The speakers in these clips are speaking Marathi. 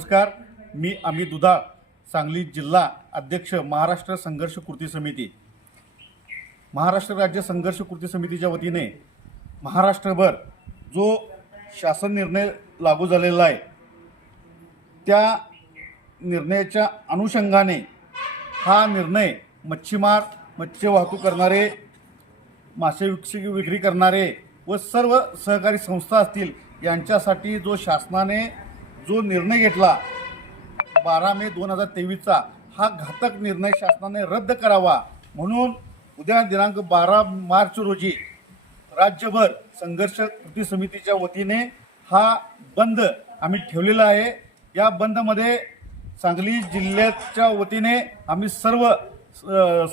नमस्कार मी अमित दुधाळ सांगली जिल्हा अध्यक्ष महाराष्ट्र संघर्ष कृती समिती. महाराष्ट्र राज्य संघर्ष कृती समितीच्या वतीने महाराष्ट्रभर जो शासन निर्णय लागू झालेला आहे त्या निर्णयाच्या अनुषंगाने हा निर्णय मच्छीमार मत्स्य वाहतूक करणारे मासे विक्री विक्री करणारे व सर्व सहकारी संस्था असतील यांच्यासाठी जो शासनाने जो निर्णय घेतला बारा मे दोन हजार तेवीसचा हा घातक निर्णय शासनाने रद्द करावा. म्हणून उद्या दिनांक बारा मार्च रोजी राज्यभर संघर्ष कृती समितीच्या वतीने हा बंद आम्ही ठेवलेला आहे. या बंदमध्ये सांगली जिल्ह्याच्या वतीने आम्ही सर्व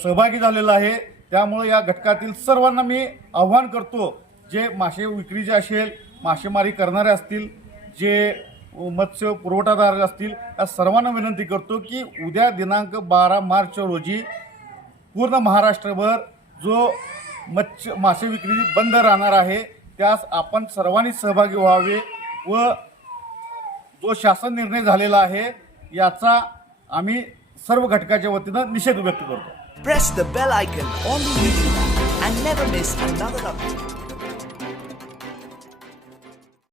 सहभागी झालेलो आहे. त्यामुळे या घटकातील सर्वांना मी आव्हान करतो जे मासे विक्रीचे असेल मासेमारी करणारे असतील जे मत्स्य पुरवठादार असतील या सर्वांना विनंती करतो की उद्या दिनांक बारा मार्च रोजी पूर्ण महाराष्ट्रभर जो मत्स्य मासे विक्री बंद राहणार आहे त्यास आपण सर्वांनी सहभागी व्हावे व जो शासन निर्णय झालेला आहे याचा आम्ही सर्व घटकाच्या वतीनं निषेध व्यक्त करतो press the bell icon on the YouTube and never miss another update.